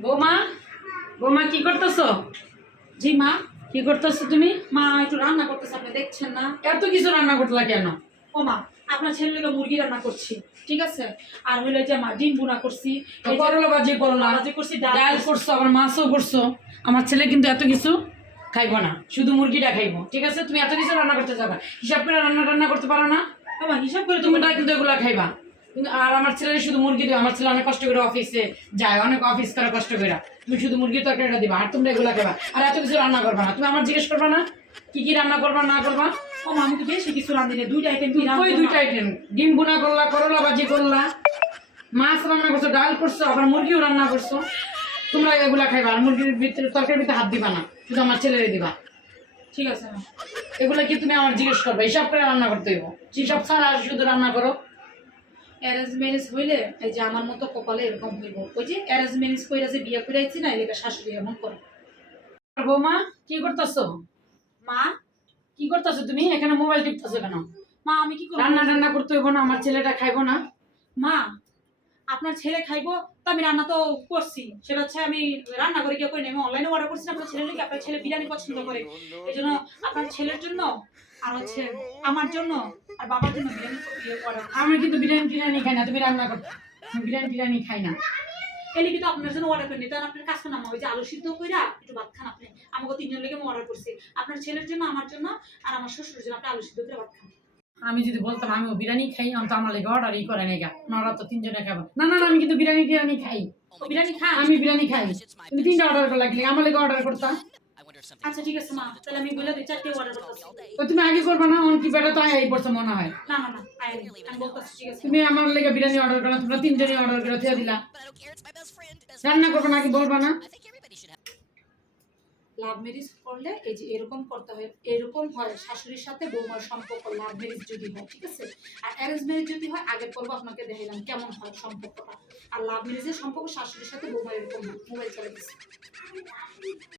বৌমা, বৌমা কি করতেছো? জি মা। কি করতেছো তুমি? মা একটু রান্না করতেছে, আপনি দেখছেন না? এত কিছু রান্না করলা কেন? ও মা, আপনার ছেলের লেগে মুরগি রান্না করছি, ঠিক আছে? আর হইলো যে মা ডিম বুনা করছি, এই যে করলা ভাজি করলা, ভাজি করছি, ডাল ডাল করছো, আবার মাছও করছো। আমার ছেলে কিন্তু এত কিছু খাইবো না, শুধু মুরগিটা খাইবো, ঠিক আছে? তুমি এত কিছু রান্না করতে যাবা, হিসাব করে রান্না করতে পারো না? মা হিসাব করে তুমি কিন্তু এগুলা খাইবা। কিন্তু আর আমার ছেলে শুধু মুরগি দিবা। আমার ছেলে অনেক কষ্ট করে অফিসে যায়, অনেক অফিস করে কষ্ট করে। তুমি শুধু মুরগির তরকারিটা দিবা, আর তোমরা এগুলা খাইবা, আর এত কিছু রান্না করবা না। তুমি আমার জিজ্ঞেস করবা না কি কি রান্না করবা না করবা? ও মা, আমি তো বেশি কিছু রাঁধি না, দুইটা আইটেম কি ওই দুইটা আইটেম, ডিম ভুনা করলা, করলা ভাজি করলা, মাছ রান্না করছো, ডাল করছো, আবার মুরগিও রান্না করছো। তোমরা এগুলা খাইবা, আর মুরগির ভিতরে তরকারির ভিতরে হাত দিবা না, শুধু আমার ছেলেরে দিবা। ঠিক আছে মা। এগুলা কি তুমি আমার জিজ্ঞেস করবে? হিসাব করে রান্না করতে হইব, হিসাব ছাড়া শুধু রান্না করো। অ্যারেঞ্জ ম্যারেজ হইলে এই যে আমার মতো কপালে এরকম হইব। ওই যে অ্যারেঞ্জ ম্যারেজ কইরা যে বিয়ে করে আইছি না, এলাকা শাশুড়ি এমন করে। আর বৌমা কি করতেছো? মা, কি করতেছো তুমি? এখানে মোবাইল টিপতেছো কেন? মা আমি কি করব? রান্না করতে হইব না? আমার ছেলেটা খাইবো না? মা, আপনার ছেলে খাইবো তো আমি রান্না তো করছি, সেটা হচ্ছে আমি রান্না করে কি করি না, আমি অনলাইনে অর্ডার করছি আপনার ছেলের জন্য। আপনার ছেলে বিরিয়ানি পছন্দ করে, এই জন্য আপনার ছেলের জন্য আর হচ্ছে আমার জন্য আর বাবার জন্য বিরিয়ানি অর্ডার। আমি কিন্তু বিরিয়ানি খাই না, তুমি রান্না করতে। আমি বিরিয়ানি খাই না। এলে কিন্তু আপনার জন্য অর্ডার করিনি, তাহলে আপনার কাছে না ওই যে আলু সিদ্ধ কইরা একটু ভাত খান আপনি। আমাকে 3 জন লেগে আমি অর্ডার করছি, আপনার ছেলের জন্য, আমার জন্য আর আমার শ্বশুরের জন্য। আপনি আলু সিদ্ধ করে ভাত খান। আমি যদি বলতাম আমিও বিরিয়ানি খাই, আমি তো আমার লেগে অর্ডারই করে নেই গা। ওরা তো 3 জনে খাবো। না না না, আমি কিন্তু বিরিয়ানি খাই। ও বিরিয়ানি খান? আমি বিরিয়ানি খাই। তুমি 3টা অর্ডার করে লাগলে আমার লেগে অর্ডার করতাম। আচ্ছা ঠিক আছে মা, তাহলে আমি বলে দিই 4টে অর্ডার করতেছি। তো তুমি আগে করবা না? অন কি বেটা তো এই পড়ছে মনে হয়। না না না, আমি বলতেছি, ঠিক আছে? তুমি আমার লেগে বিরিয়ানি অর্ডার করো, তোমরা 3 জনই অর্ডার করে দিয়ে দিলা। রান্না করবে নাকি বলবা না? লাভ ম্যারেজ করলে এই যে এরকম করতে হয়, এরকম হয় শাশুড়ির সাথে বৌমার সম্পর্ক, লাভ ম্যারেজ যদি হয়, ঠিক আছে? আর অ্যারেঞ্জ ম্যারেজ যদি হয়, আগের পর্ব আপনাকে দেখাইলাম কেমন হয় সম্পর্কটা। আর লাভ ম্যারেজের সম্পর্ক শাশুড়ির সাথে বৌমার এরকম হয়। মোবাইল চলে গেছে।